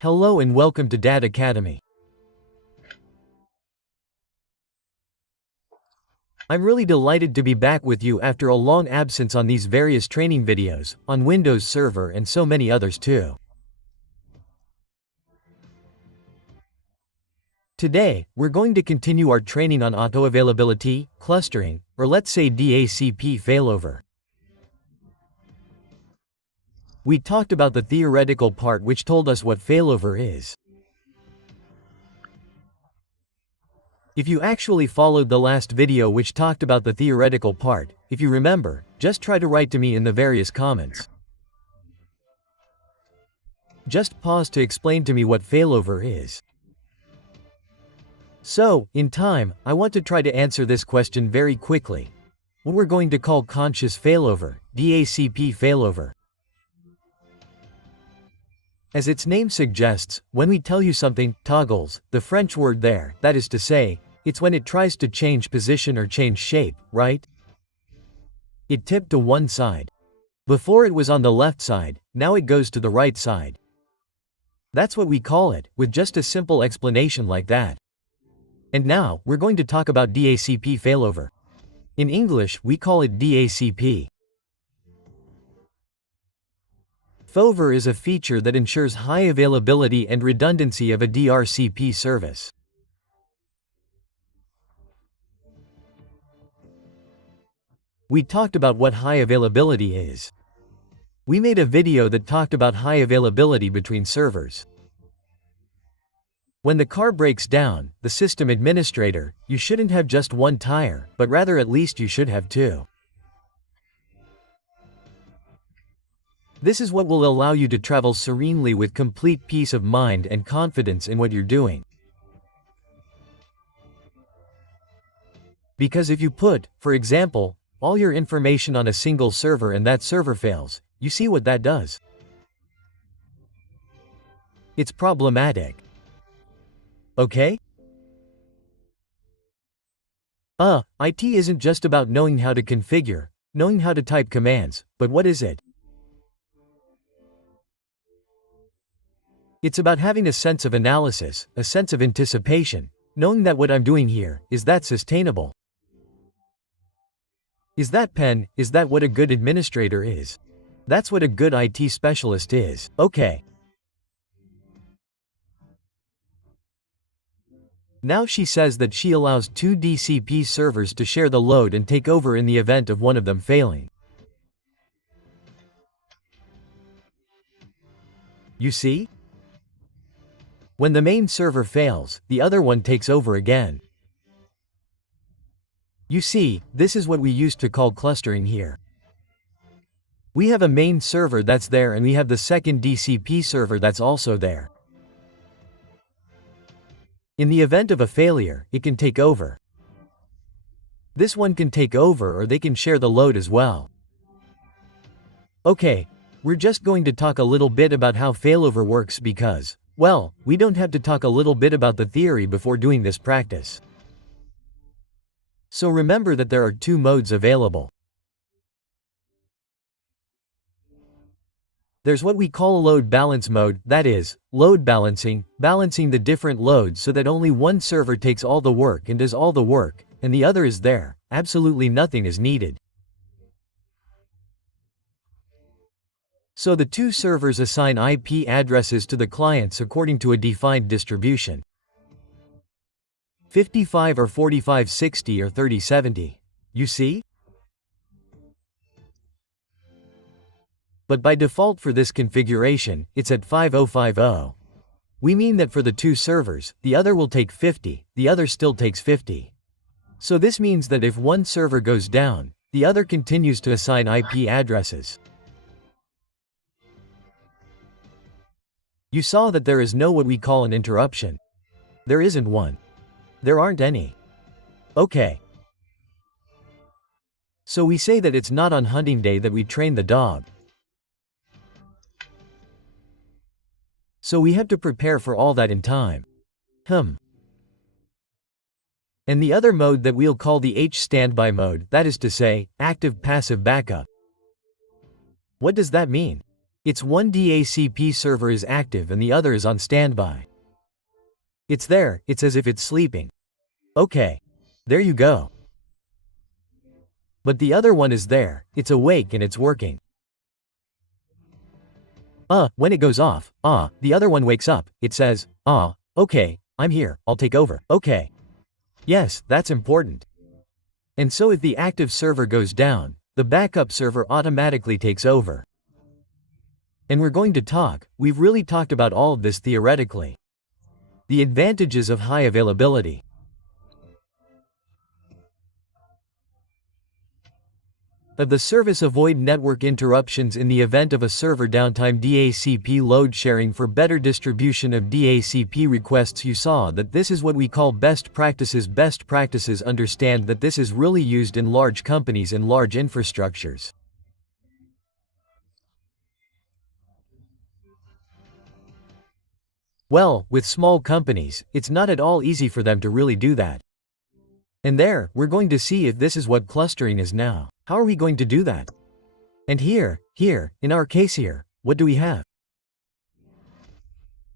Hello and welcome to DADE Academy. I'm really delighted to be back with you after a long absence on these various training videos, on Windows Server and so many others too. Today, we're going to continue our training on auto availability, clustering, or let's say DHCP failover. We talked about the theoretical part which told us what failover is. If you actually followed the last video which talked about the theoretical part, if you remember, just try to write to me in the various comments. Just pause to explain to me what failover is. So, in time, I want to try to answer this question very quickly. What we're going to call conscious failover, DHCP failover. As its name suggests, when we tell you something toggles, the French word there, that is to say, it's when it tries to change position or change shape, right? It tipped to one side. Before it was on the left side, now it goes to the right side. That's what we call it, with just a simple explanation like that. And now, we're going to talk about DHCP failover. In English, we call it DHCP. Failover is a feature that ensures high availability and redundancy of a DHCP service. We talked about what high availability is. We made a video that talked about high availability between servers. When the car breaks down, the system administrator, you shouldn't have just one tire, but rather at least you should have two. This is what will allow you to travel serenely with complete peace of mind and confidence in what you're doing. Because if you put, for example, all your information on a single server and that server fails, you see what that does? It's problematic. Okay? IT isn't just about knowing how to configure, knowing how to type commands, but what is it? It's about having a sense of analysis, a sense of anticipation, knowing that what I'm doing here, is that sustainable? Is that what a good administrator is? That's what a good IT specialist is, okay. Now she says that she allows two DHCP servers to share the load and take over in the event of one of them failing. You see? When the main server fails, the other one takes over again. You see, this is what we used to call clustering here. We have a main server that's there and we have the second DHCP server that's also there. In the event of a failure, it can take over. This one can take over or they can share the load as well. Okay, we're just going to talk a little bit about how failover works because, well, we don't have to talk a little bit about the theory before doing this practice. So remember that there are two modes available. There's what we call a load balance mode, that is, load balancing, balancing the different loads so that only one server takes all the work and does all the work, and the other is there, absolutely nothing is needed. So the two servers assign IP addresses to the clients according to a defined distribution. 55 or 4560 or 3070. You see? But by default for this configuration, it's at 5050. We mean that for the two servers, the other will take 50, the other still takes 50. So this means that if one server goes down, the other continues to assign IP addresses. You saw that there is no what we call an interruption. There isn't one. There aren't any. Okay. So we say that it's not on hunting day that we train the dog. So we have to prepare for all that in time. And the other mode that we'll call the H standby mode, that is to say, active passive backup. What does that mean? It's one DHCP server is active and the other is on standby. It's there, it's as if it's sleeping. Okay. There you go. But the other one is there, it's awake and it's working. When it goes off, the other one wakes up, it says, okay, I'm here, I'll take over, okay. Yes, that's important. And so if the active server goes down, the backup server automatically takes over. And we've really talked about all of this theoretically. The advantages of high availability. Of the service avoid network interruptions in the event of a server downtime. DHCP load sharing for better distribution of DHCP requests. You saw that this is what we call best practices. Best practices understand that this is really used in large companies and large infrastructures. Well, with small companies, it's not at all easy for them to really do that. And there, we're going to see if this is what clustering is now. How are we going to do that? And here, in our case here, what do we have?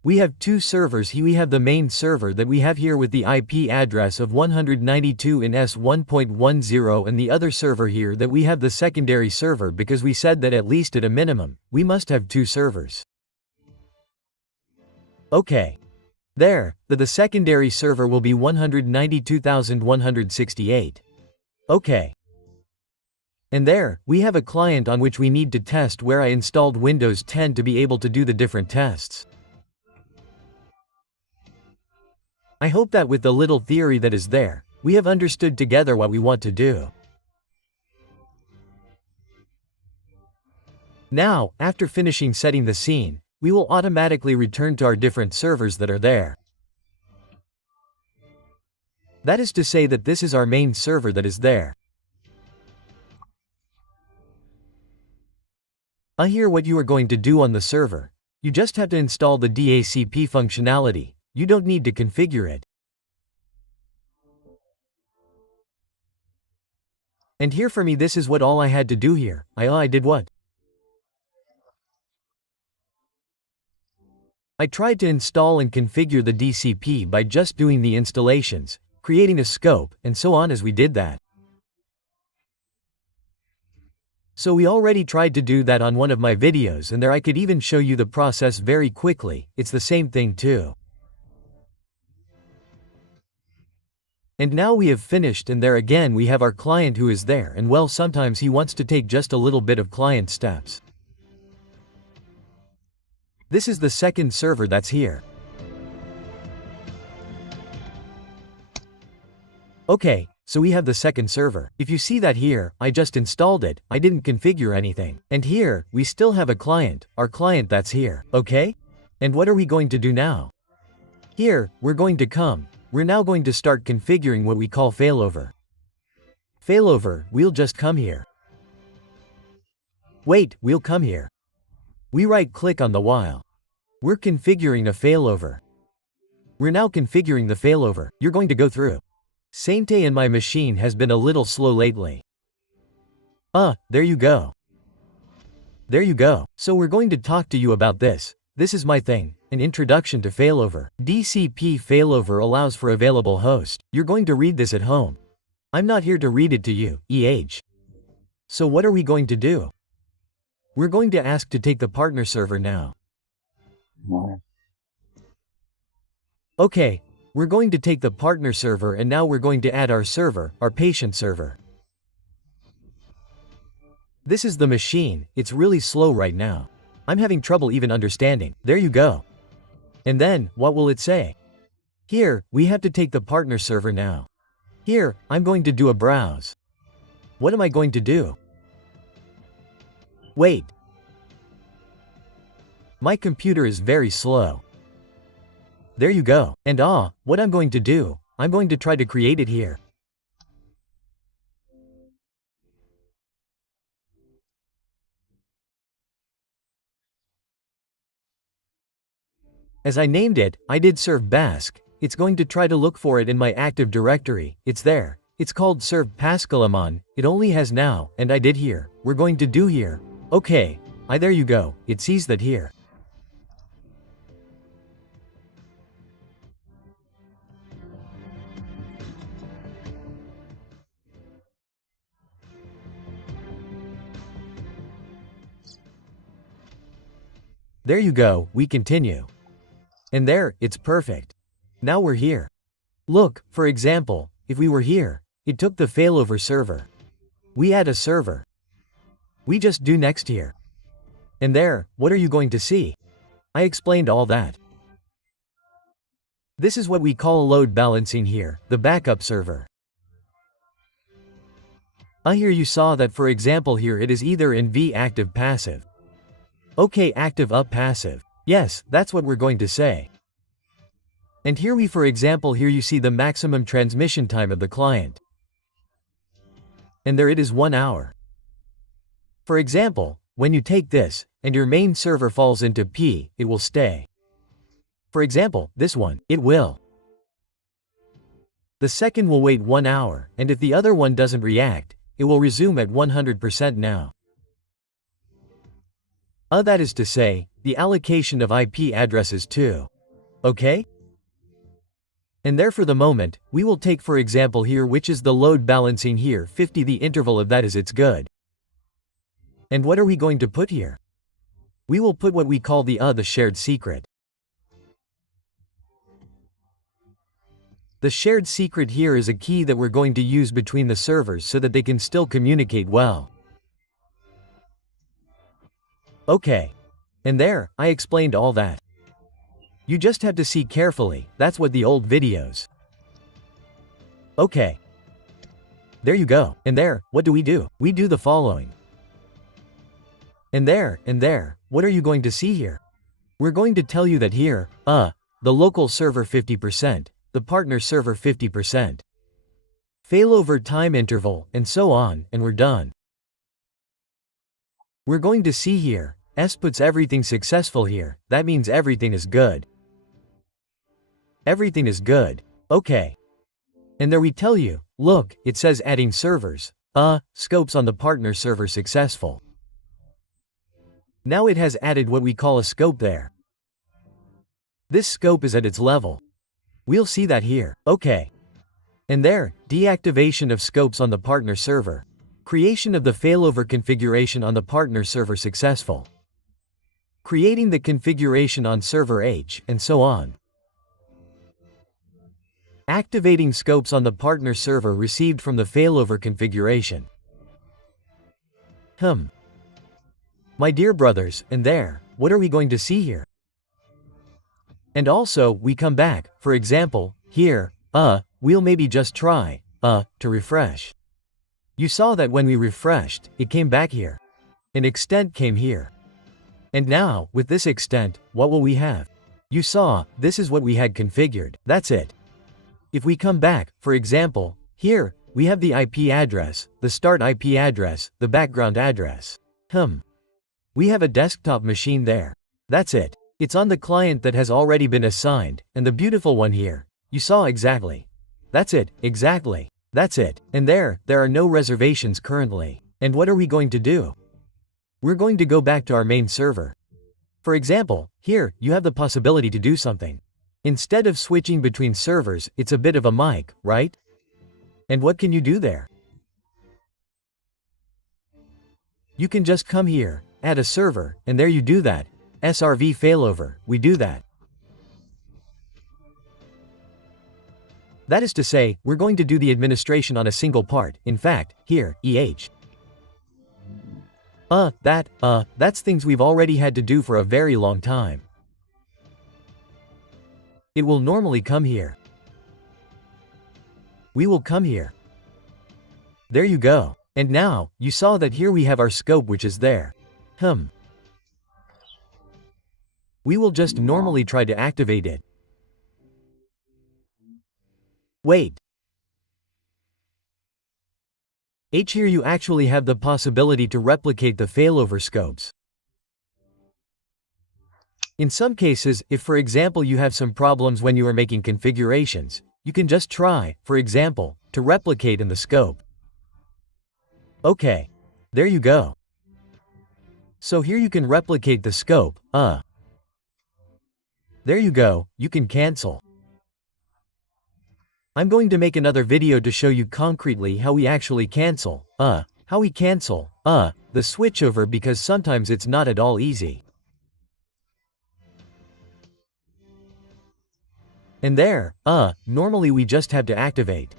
We have two servers here. We have the main server that we have here with the IP address of 192 in S1.10 and the other server here that we have the secondary server because we said that at least at a minimum, we must have two servers. Okay. There, the secondary server will be 192,168. Okay. And there, we have a client on which we need to test where I installed Windows 10 to be able to do the different tests. I hope that with the little theory that is there, we have understood together what we want to do. Now, after finishing setting the scene, we will automatically return to our different servers that are there. That is to say that this is our main server that is there. Here what you are going to do on the server. You just have to install the DHCP functionality. You don't need to configure it. And here for me this is what all I had to do here. I did what? I tried to install and configure the DHCP by just doing the installations, creating a scope, and so on as we did that. So we already tried to do that on one of my videos and there I could even show you the process very quickly. It's the same thing too. And now we have finished and there again we have our client who is there and well sometimes he wants to take just a little bit of client steps. This is the second server that's here. Okay. So we have the second server. If you see that here, I just installed it, I didn't configure anything. And here, we still have a client, our client that's here, okay? And what are we going to do now? Here, we're now going to start configuring what we call failover. Failover, we'll just come here. Wait, we'll come here. We right-click on the while. We're configuring a failover. We're now configuring the failover. You're going to go through. Sainte and my machine has been a little slow lately. There you go. There you go. So we're going to talk to you about this. This is my thing, an introduction to failover. DHCP failover allows for available host. You're going to read this at home. I'm not here to read it to you, So what are we going to do? We're going to ask to take the partner server now. Okay. We're going to take the partner server and now we're going to add our server, our patient server. This is the machine, it's really slow right now. I'm having trouble even understanding. There you go. And then, what will it say? Here, we have to take the partner server now. Here, I'm going to do a browse. What am I going to do? Wait. My computer is very slow. There you go. And what I'm going to do, I'm going to try to create it here. As I named it, I did serve Basque. It's going to try to look for it in my Active Directory. It's there. It's called serve Pascalamon. It only has now, and I did here. We're going to do here. Okay. There you go, it sees that here. There you go, we continue. And there, it's perfect. Now we're here. Look, for example, if we were here, it took the failover server. We add a server. We just do next here. And there, what are you going to see? I explained all that. This is what we call load balancing here, the backup server. Here you saw that for example here it is either in V active passive. Okay, active up passive. Yes, that's what we're going to say. And here we for example here you see the maximum transmission time of the client. And there it is 1 hour. For example, when you take this, and your main server falls into P, it will stay. For example, this one, it will. The second will wait 1 hour, and if the other one doesn't react, it will resume at 100% now. That is to say, the allocation of IP addresses too. Okay? And there for the moment, we will take for example here which is the load balancing here 50 the interval of that is it's good. And what are we going to put here? We will put what we call the shared secret. The shared secret here is a key that we're going to use between the servers so that they can still communicate well. Okay. And there, I explained all that. You just have to see carefully, that's what the old videos. Okay. There you go. And there, what do? We do the following. And there, what are you going to see here? We're going to tell you that here, the local server 50%, the partner server 50%. Failover time interval, and so on, and we're done. We're going to see here, S puts everything successful here, that means everything is good. Everything is good. Okay. And there we tell you, look, it says adding servers, scopes on the partner server successful. Now it has added what we call a scope there. This scope is at its level. We'll see that here. Okay. And there, deactivation of scopes on the partner server. Creation of the failover configuration on the partner server successful. Creating the configuration on server H, and so on. Activating scopes on the partner server received from the failover configuration. My dear brothers, and there, what are we going to see here? And also, we come back, for example, here, we'll maybe just try, to refresh. You saw that when we refreshed, it came back here. An extent came here. And now, with this extent, what will we have? You saw, this is what we had configured, that's it. If we come back, for example, here, we have the IP address, the start IP address, the background address. We have a desktop machine there. That's it. It's on the client that has already been assigned, and the beautiful one here. You saw exactly. That's it, exactly. That's it. And there are no reservations currently. And what are we going to do? We're going to go back to our main server. For example, here, you have the possibility to do something. Instead of switching between servers, it's a bit of a mic, right? And what can you do there? You can just come here, add a server, and there you do that. SRV failover, we do that. That is to say, we're going to do the administration on a single part, in fact, here, EH. That's things we've already had to do for a very long time. It will normally come here. We will come here. There you go. And now, you saw that here we have our scope which is there. We will just normally try to activate it. Wait. H here you actually have the possibility to replicate the failover scopes. In some cases, if for example you have some problems when you are making configurations, you can just try, for example, to replicate in the scope. Okay. There you go. So here you can replicate the scope, There you go, you can cancel. I'm going to make another video to show you concretely how we actually cancel, the switchover, because sometimes it's not at all easy. And there, normally we just have to activate.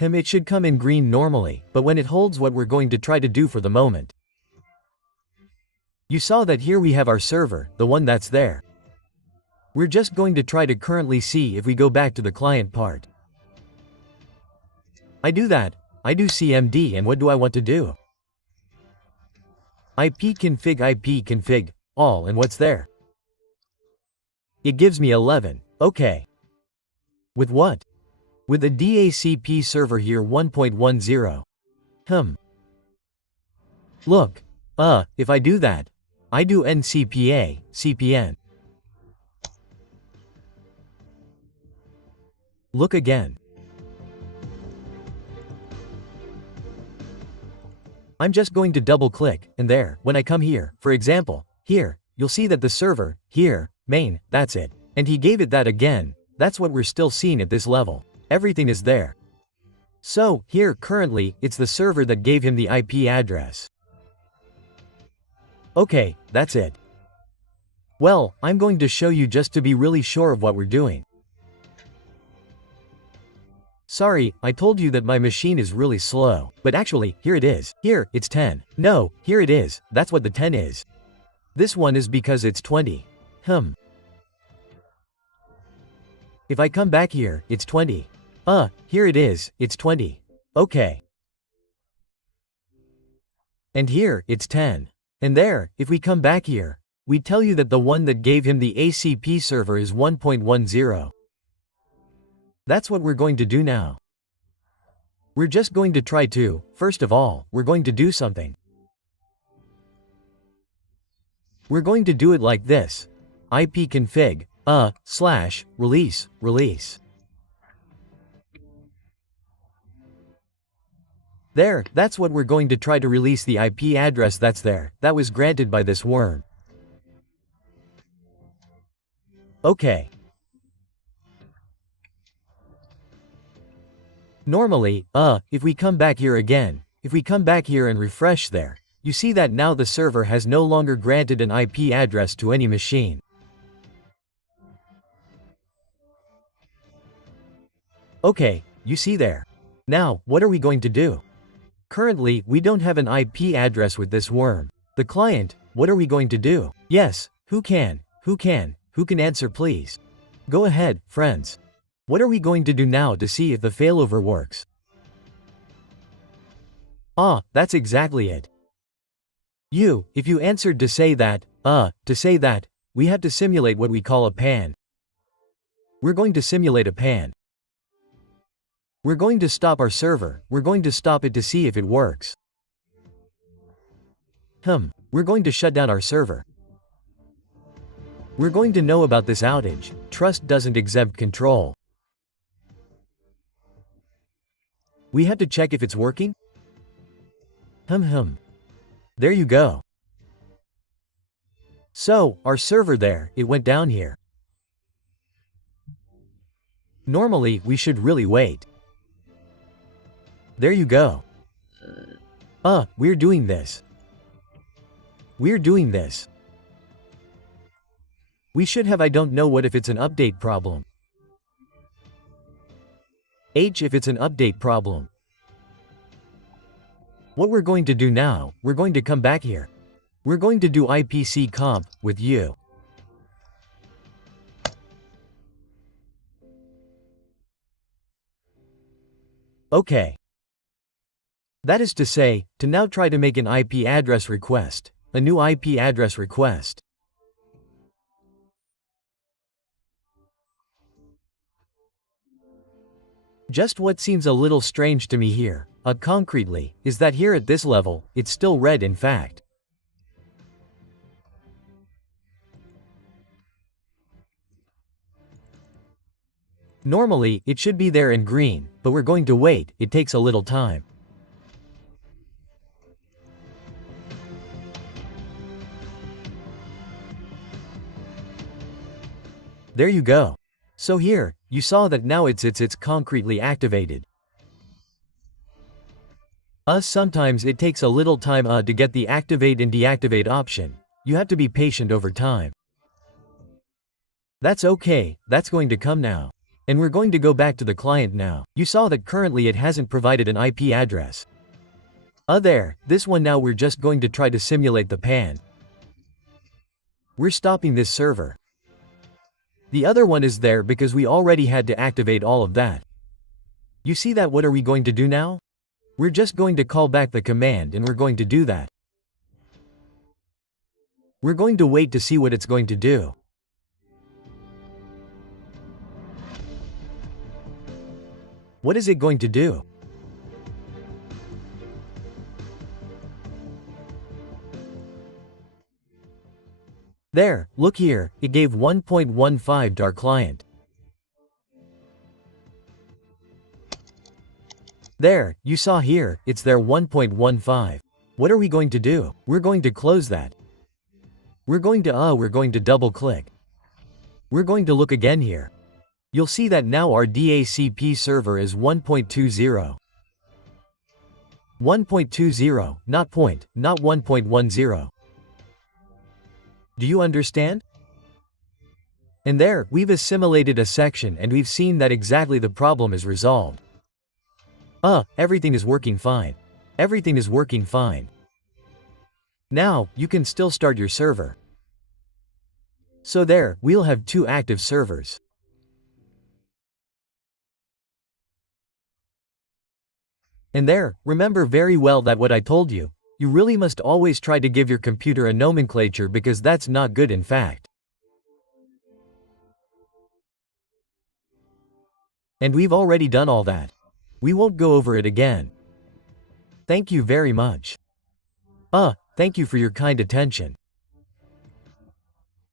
It should come in green normally, but when it holds what we're going to try to do for the moment. You saw that here we have our server, the one that's there. We're just going to try to currently see if we go back to the client part. I do that, I do cmd, and what do I want to do? ipconfig all, and what's there? It gives me 11, okay. With what? With the DHCP server here 1.10. Look, if I do that, I do cpn. Look again. I'm just going to double click, and there, when I come here, for example, here, you'll see that the server, here, main, that's it. And he gave it that again, that's what we're still seeing at this level. Everything is there. So, here, currently, it's the server that gave him the IP address. Okay, that's it. Well, I'm going to show you just to be really sure of what we're doing. Sorry, I told you that my machine is really slow, but actually, here it is. Here, it's 10. No, here it is, that's what the 10 is. This one is because it's 20. If I come back here, it's 20. Here it is, it's 20. Okay. And here, it's 10. And there, if we come back here, we tell you that the one that gave him the HCP server is 1.10. That's what we're going to do now. We're just going to try to, first of all, we're going to do something. We're going to do it like this. ipconfig, /release. There, that's what we're going to try to release the IP address that's there, that was granted by this worm. Okay. Normally, if we come back here again, if we come back here and refresh there, you see that now the server has no longer granted an IP address to any machine. Okay, you see there. Now, what are we going to do? Currently, we don't have an IP address with this worm. The client, what are we going to do? Yes, who can answer please? Go ahead, friends. What are we going to do now to see if the failover works? That's exactly it. If you answered to say that, we have to simulate what we call a pan. We're going to simulate a pan. We're going to stop our server, we're going to stop it to see if it works. We're going to shut down our server. We're going to know about this outage. Trust doesn't exempt control. We have to check if it's working? There you go. So, our server there, it went down here. Normally, we should really wait. There you go. We're doing this. We're doing this. We should have, I don't know what if it's an update problem. If it's an update problem. What we're going to do now, we're going to come back here. We're going to do IPC comp with you. Okay. That is to say, to now try to make an IP address request, a new IP address request. Just what seems a little strange to me here, concretely, is that here at this level, it's still red in fact. Normally, it should be there in green, but we're going to wait, it takes a little time. There you go. So here, you saw that now it's concretely activated. Sometimes it takes a little time to get the activate and deactivate option. You have to be patient over time. That's okay, that's going to come now. And we're going to go back to the client now. You saw that currently it hasn't provided an IP address. There, this one now we're just going to try to simulate the pan. We're stopping this server. The other one is there because we already had to activate all of that. You see that? What are we going to do now? We're just going to call back the command and we're going to do that. We're going to wait to see what it's going to do. What is it going to do? There, look here, it gave 1.15 to our client. There, you saw here, it's there 1.15. What are we going to do? We're going to close that. We're going to double click. We're going to look again here. You'll see that now our DHCP server is 1.20. 1.20, not 1.10. Do you understand? And there, we've assimilated a section and we've seen that exactly the problem is resolved. Everything is working fine. Everything is working fine. Now, you can still start your server. So there, we'll have 2 active servers. And there, remember very well that what I told you, you really must always try to give your computer a nomenclature because that's not good in fact. And we've already done all that. We won't go over it again. Thank you very much. Thank you for your kind attention.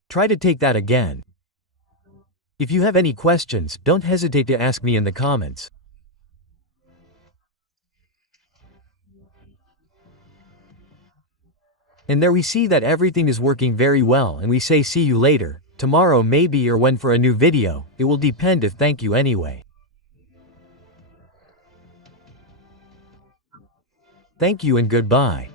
Try to take that again. If you have any questions, don't hesitate to ask me in the comments. And there we see that everything is working very well and we say see you later, tomorrow maybe or when for a new video, it will depend if thank you anyway. Thank you and goodbye.